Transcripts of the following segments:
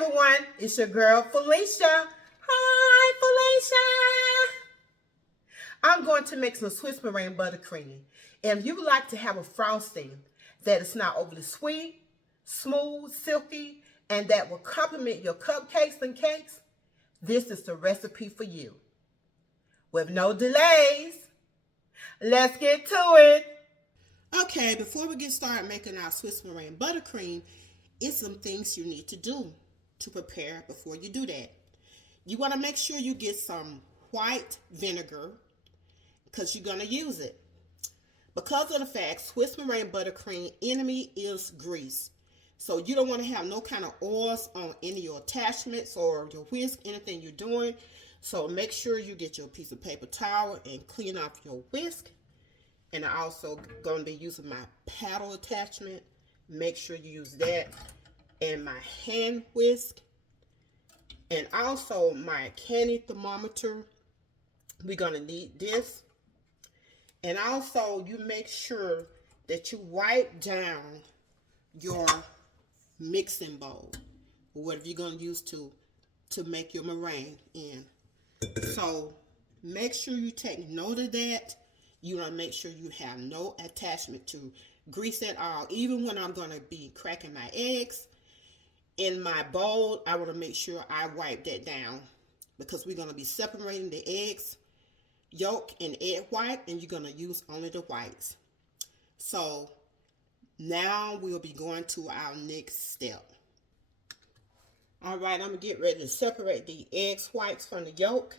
everyone, it's your girl Felicia. Hi Felicia. I'm going to make some Swiss meringue buttercream. And if you would like to have a frosting that is not overly sweet, smooth, silky, and that will complement your cupcakes and cakes, this is the recipe for you. With no delays, let's get to it. Okay, before we get started making our Swiss meringue buttercream, it's some things you need to do to prepare before you do that. You want to make sure you get some white vinegar because you're going to use it. Because of the fact Swiss meringue buttercream enemy is grease. So you don't want to have no kind of oils on any of your attachments or your whisk, anything you're doing. So make sure you get your piece of paper towel and clean off your whisk. And I'm also going to be using my paddle attachment. Make sure you use that. And my hand whisk. And also my candy thermometer. We're going to need this. And also you make sure that you wipe down your mixing bowl. Or whatever you're going to use to make your meringue in. So make sure you take note of that. You want to make sure you have no attachment to grease at all. Even when I'm going to be cracking my eggs in my bowl, I want to make sure I wipe that down. Because we're going to be separating the eggs yolk and egg white. And you're going to use only the whites. So now we'll be going to our next step. Alright, I'm going to get ready to separate the eggs whites from the yolk.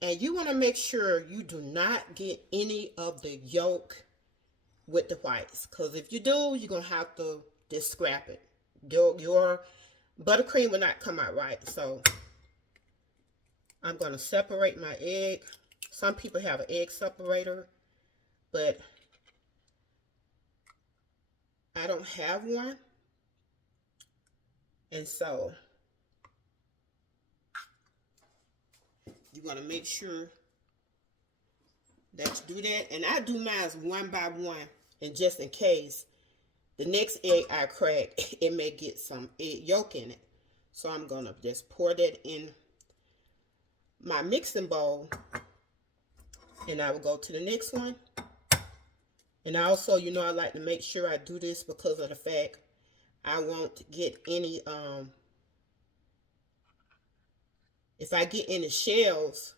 And you want to make sure you do not get any of the yolk with the whites. Because if you do, you're going to have to just scrap it. Your buttercream will not come out right. So I'm going to separate my egg. Some people have an egg separator, but I don't have one. And so you want to make sure that you do that. And I do mine one by one. And just in case, the next egg I crack, it may get some egg yolk in it. So I'm going to just pour that in my mixing bowl. And I will go to the next one. And also, you know, I like to make sure I do this because of the fact I won't get any, if I get any shells,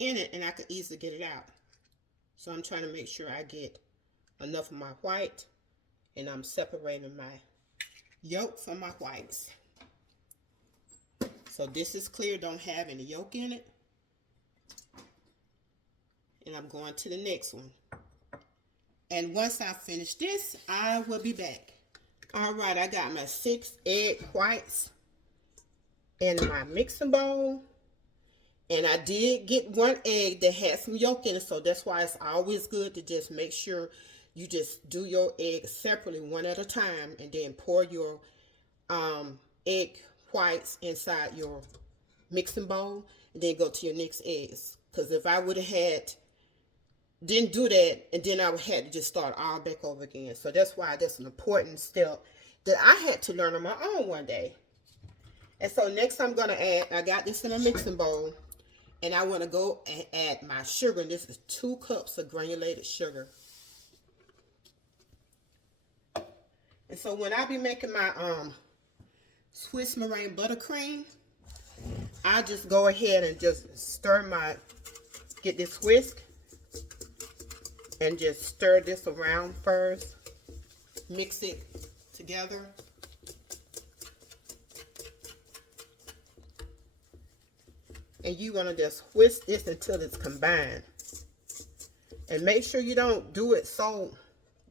in it, and I could easily get it out. So I'm trying to make sure I get enough of my white, and I'm separating my yolk from my whites. So this is clear, don't have any yolk in it. And I'm going to the next one. And once I finish this, I will be back. Alright, I got my 6 egg whites in my mixing bowl. And I did get one egg that had some yolk in it. So that's why it's always good to just make sure you just do your eggs separately one at a time. And then pour your egg whites inside your mixing bowl. And then go to your next eggs. Because if I would have didn't do that, and then I would have to just start all back over again. So that's why that's an important step that I had to learn on my own one day. And so next I'm going to add, I got this in a mixing bowl, and I want to go and add my sugar. And this is 2 cups of granulated sugar. And so when I be making my Swiss meringue buttercream, I just go ahead and just stir get this whisk. And just stir this around first. Mix it together. And you want to just whisk this until it's combined. And make sure you don't do it so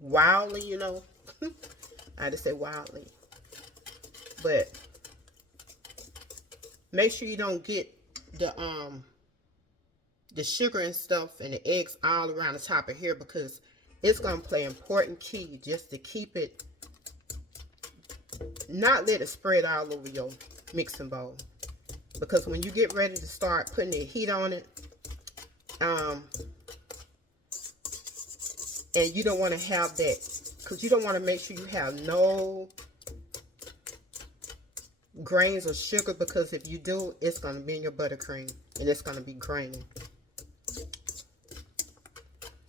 wildly, you know. I just say wildly. But make sure you don't get the sugar and stuff and the eggs all around the top of here, because it's going to play an important key just to keep it, not let it spread all over your mixing bowl. Because when you get ready to start putting the heat on it, and you don't want to have that because you don't want to make sure you have no grains of sugar, because if you do, it's going to be in your buttercream and it's going to be grainy.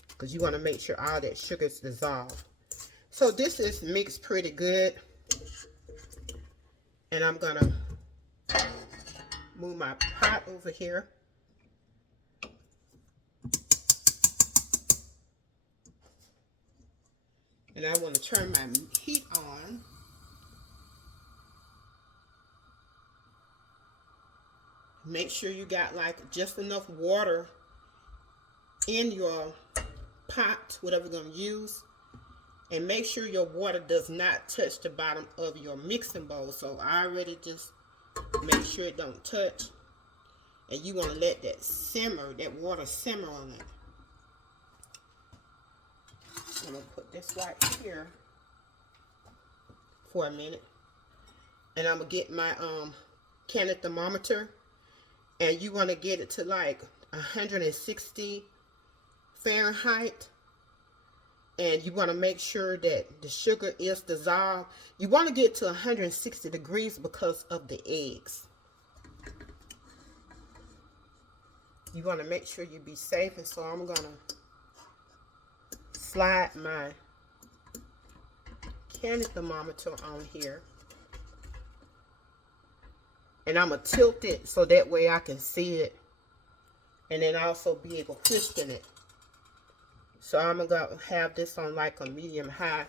Because you want to make sure all that sugar is dissolved. So this is mixed pretty good. And I'm going to move my pot over here. And I want to turn my heat on. Make sure you got like just enough water in your pot, whatever you're going to use. And make sure your water does not touch the bottom of your mixing bowl. So I already just make sure it don't touch. And you want to let that simmer, that water simmer on it. I'm going to put this right here for a minute. And I'm going to get my candy thermometer. And you want to get it to like 160 Fahrenheit. And you want to make sure that the sugar is dissolved. You want to get to 160 degrees because of the eggs. You want to make sure you be safe. And so I'm going to slide my candy thermometer on here. And I'm going to tilt it so that way I can see it. And then also be able to whisk in it. So I'm going to have this on like a medium high.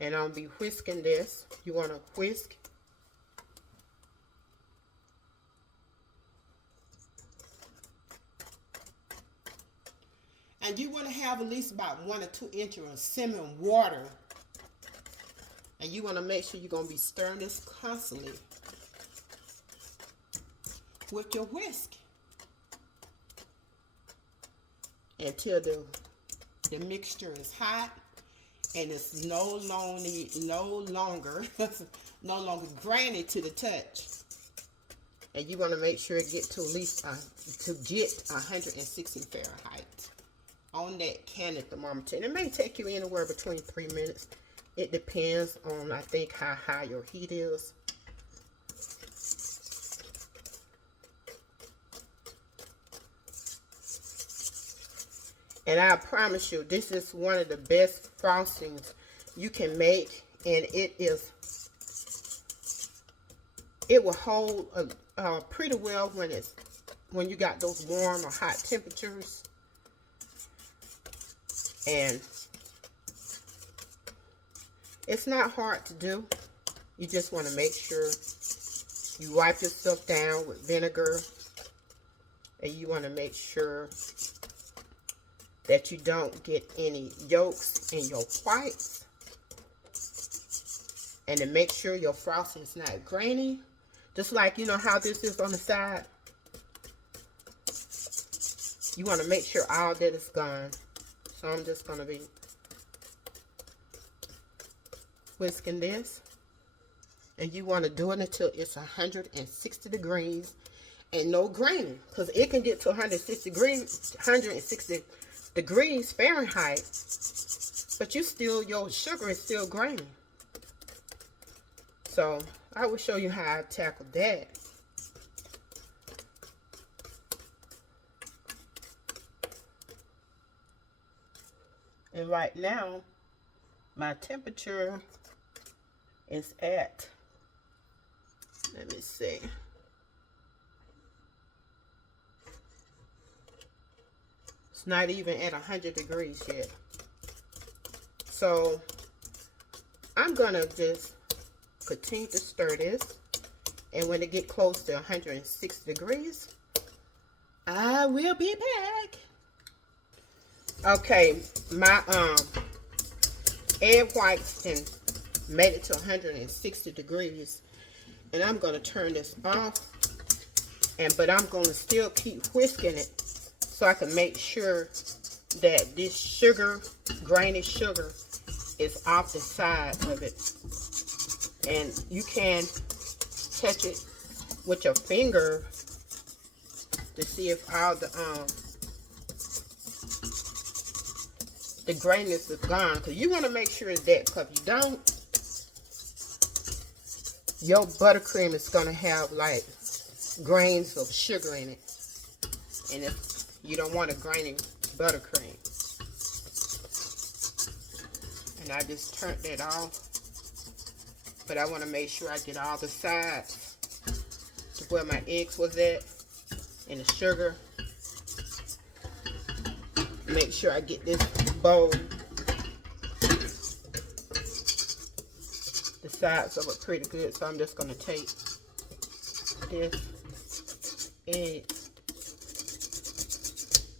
And I'll be whisking this. You want to whisk. And you want to have at least about 1 or 2 inches of simmering water. And you want to make sure you're going to be stirring this constantly with your whisk. Until the mixture is hot and it's no longer grainy to the touch. And you want to make sure it get to at least to get 160 Fahrenheit on that candy thermometer. And it may take you anywhere between 3 minutes. It depends on, I think, how high your heat is. And I promise you, this is one of the best frostings you can make. And it will hold pretty well when you got those warm or hot temperatures. And it's not hard to do. You just want to make sure you wipe yourself down with vinegar. And you want to make sure that you don't get any yolks in your whites. And to make sure your frosting is not grainy. Just like, you know how this is on the side. You want to make sure all that is gone. So I'm just going to be whisking this. And you want to do it until it's 160 degrees and no graining. Because it can get to 160 degrees Fahrenheit, but your sugar is still grainy. So I will show you how I tackle that. And right now, my temperature is at, let me see. It's not even at 100 degrees yet. So I'm gonna just continue to stir this. And when it get close to 106 degrees, I will be back. Okay, my egg whites made it to 160 degrees. And I'm gonna turn this off. But I'm gonna still keep whisking it, so I can make sure that this sugar, grainy sugar, is off the side of it. And you can touch it with your finger to see if all the the graininess is gone. Because you want to make sure it's that. Because if you don't, your buttercream is going to have like grains of sugar in it. And if you don't want a grainy buttercream. And I just turned that off. But I want to make sure I get all the sides to where my eggs was at and the sugar. Make sure I get this bowl, the sides of it pretty good. So I'm just going to take this egg,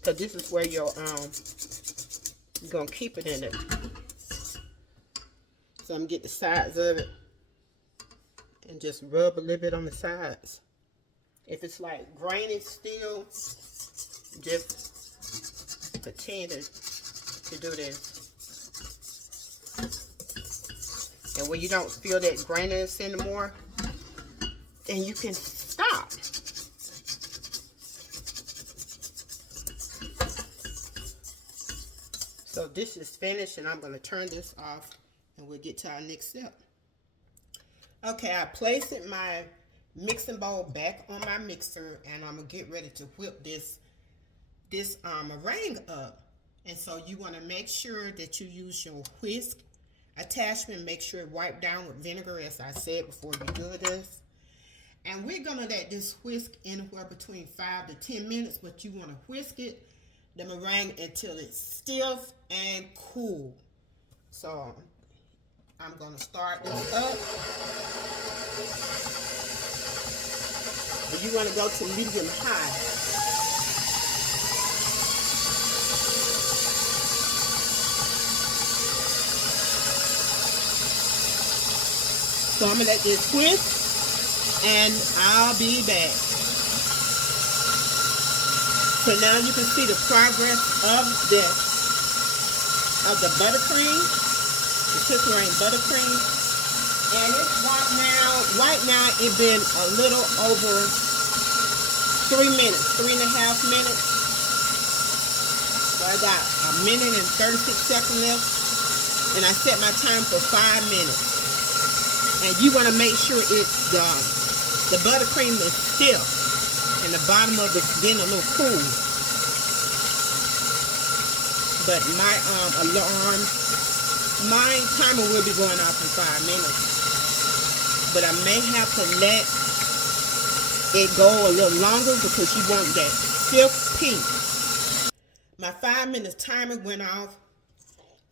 because this is where your you're going to keep it in it. So I'm going to get the sides of it and just rub a little bit on the sides. If it's like grainy still, just continue to do this. And when you don't feel that graininess anymore, then you can stop. So this is finished, and I'm going to turn this off, and we'll get to our next step. Okay, I placed my mixing bowl back on my mixer, and I'm going to get ready to whip this meringue up. And so you want to make sure that you use your whisk attachment. Make sure it wiped down with vinegar, as I said before you do this. And we're going to let this whisk anywhere between 5 to 10 minutes, but you want to whisk it, the meringue, until it's stiff and cool. So I'm going to start this up. And you want to go to medium high. So I'm going to let this whisk, and I'll be back. So now you can see the progress of the buttercream, the silky meringue buttercream. And it's right now it's been a little over 3 minutes, 3.5 minutes. So I got 1 minute and 36 seconds left, and I set my time for 5 minutes. And you want to make sure it's the buttercream is stiff and the bottom of it's getting a little cool. But my timer will be going off in 5 minutes. But I may have to let it go a little longer because you want that stiff peak. My 5 minutes timer went off,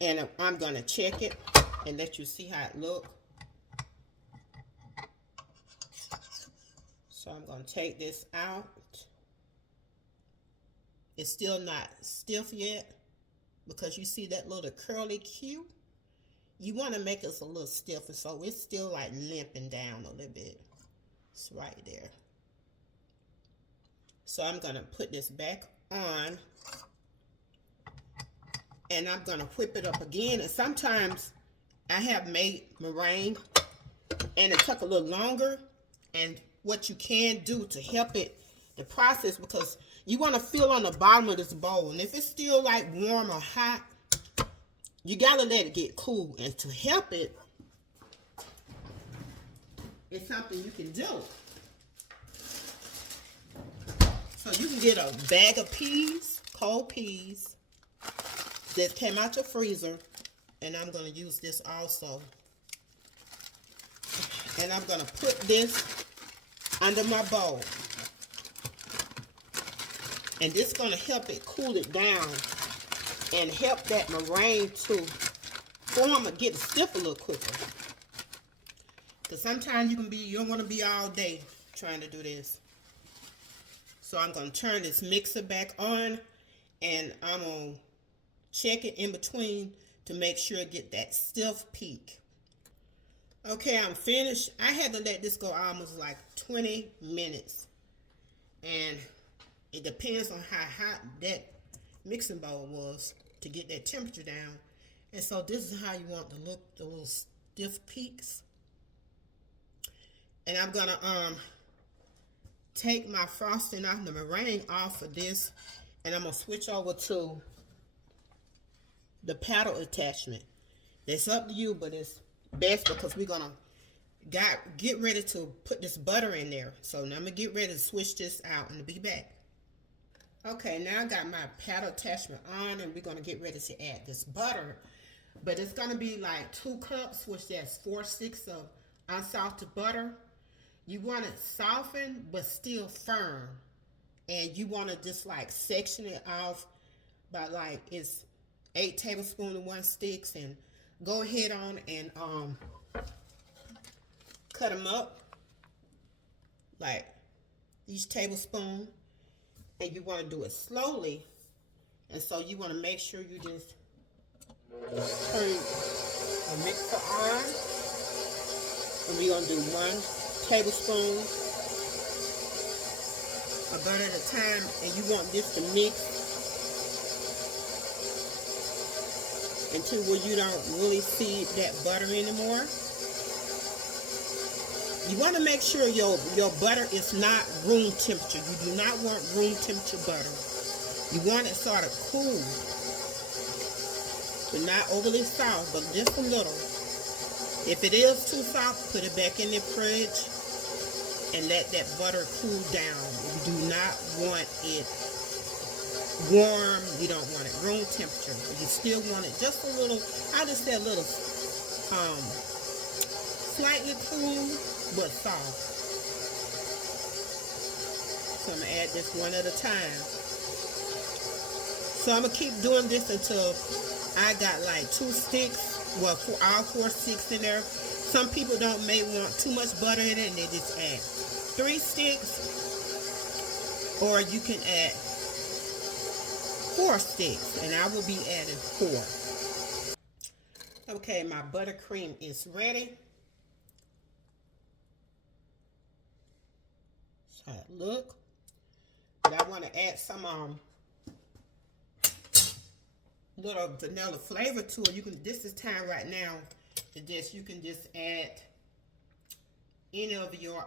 and I'm going to check it and let you see how it looks. So I'm going to take this out. It's still not stiff yet because you see that little curly Q. You want to make it a little stiffer, so it's still like limping down a little bit. It's right there. So I'm going to put this back on, and I'm going to whip it up again. And sometimes I have made meringue and it took a little longer, and what you can do to help it, the process, because you want to feel on the bottom of this bowl, and if it's still like warm or hot, you gotta let it get cool. And to help it, it's something you can do. So you can get a bag of peas, cold peas that came out your freezer, and I'm going to use this also. And I'm going to put this under my bowl. And this is going to help it cool it down and help that meringue to form and get stiff a little quicker. Because sometimes you don't want to be all day trying to do this. So I'm going to turn this mixer back on, and I'm going to check it in between to make sure I get that stiff peak. Okay, I'm finished. I had to let this go almost like 20 minutes. And it depends on how hot that mixing bowl was to get that temperature down. And so this is how you want to look, the little stiff peaks. And I'm going to take my frosting off, the meringue off of this, and I'm going to switch over to the paddle attachment. It's up to you, but it's best because we're gonna get ready to put this butter in there. So now I'm gonna get ready to switch this out and be back. Okay, now I got my paddle attachment on, and we're gonna get ready to add this butter. But it's gonna be like 2 cups, which that's 4 sticks of unsalted butter. You want it softened but still firm, and you want to just like section it off by like it's 8 tablespoons of 1 stick, and go ahead on and cut them up like each tablespoon, and you want to do it slowly, and so you want to make sure you just turn the mixer on, and we're going to do 1 tablespoon of butter at a time, and you want this to mix until where you don't really see that butter anymore. You want to make sure your butter is not room temperature. You do not want room temperature butter. You want it sort of cool, but not overly soft, but just a little. If it is too soft, put it back in the fridge and let that butter cool down. You do not want it warm. You don't want it room temperature. You still want it just a little, I just say a little slightly cool, but soft. So I'm going to add this one at a time. So I'm going to keep doing this until I got like 2 sticks, well, all 4 sticks in there. Some people may want too much butter in it, and they just add 3 sticks, or you can add 4 sticks, and I will be adding 4. Okay, my buttercream is ready. That's how it look. But I want to add some little vanilla flavor to it. You can, this is time right now to just, you can just add any of your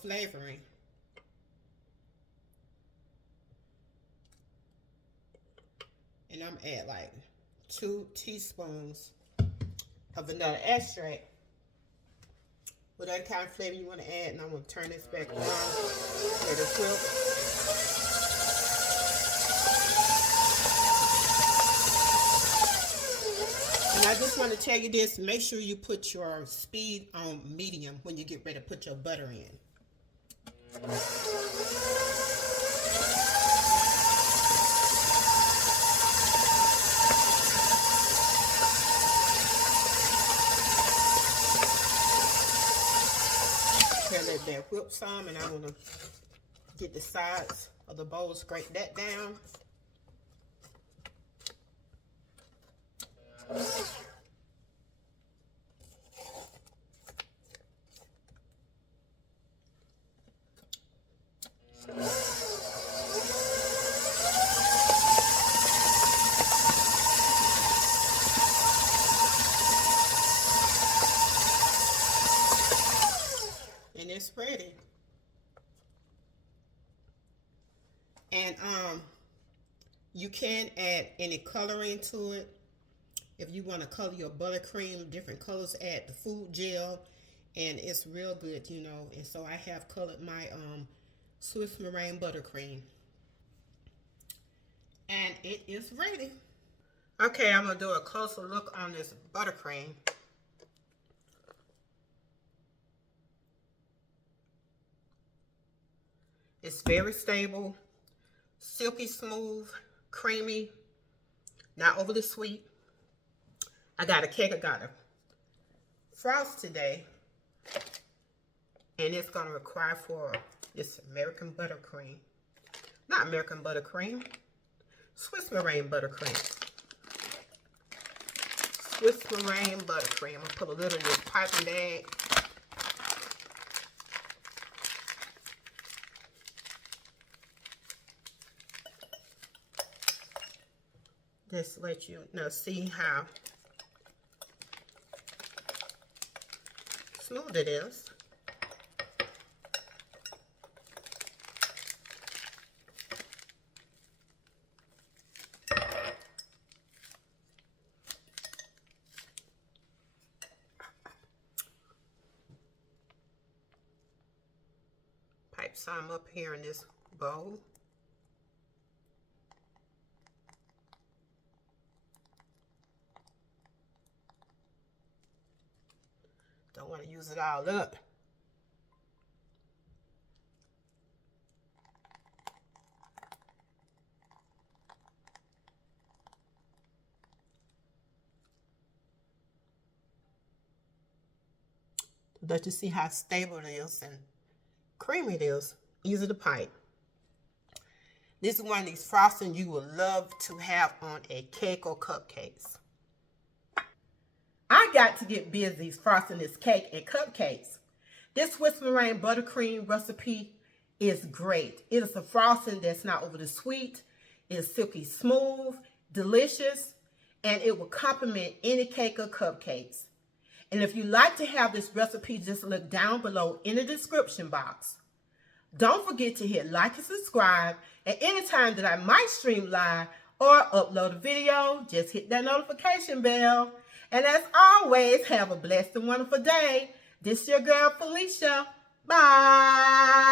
flavoring. And I'm add like 2 teaspoons of vanilla extract. Whatever kind of flavor you want to add, and I'm going to turn this back on. Let it cook. And I just want to tell you this, make sure you put your speed on medium when you get ready to put your butter in. Okay, let that whip some, and I'm going to get the sides of the bowl, scrape that down. And it's ready. And you can add any coloring to it. If you want to color your buttercream different colors, add the food gel, and it's real good, you know. And so I have colored my Swiss meringue buttercream, and it is ready. Okay, I'm gonna do a closer look on this buttercream. It's very stable, silky smooth, creamy, not overly sweet. I got a frost today, and it's gonna require for this American buttercream. Not American buttercream, Swiss meringue buttercream. Swiss meringue buttercream. I'm gonna put a little in this piping bag. Just let you know, see how smooth it is. some up here in this bowl. Don't want to use it all up. But you see how stable it is and creamy it is. Easy to pipe. This is one of these frosting you will love to have on a cake or cupcakes. I got to get busy frosting this cake and cupcakes. This whisk meringue buttercream recipe is great. It is a frosting that's not overly sweet. It is silky smooth, delicious, and it will complement any cake or cupcakes. And if you'd like to have this recipe, just look down below in the description box. Don't forget to hit like and subscribe. And anytime that I might stream live or upload a video, just hit that notification bell. And as always, have a blessed and wonderful day. This is your girl, Felicia. Bye.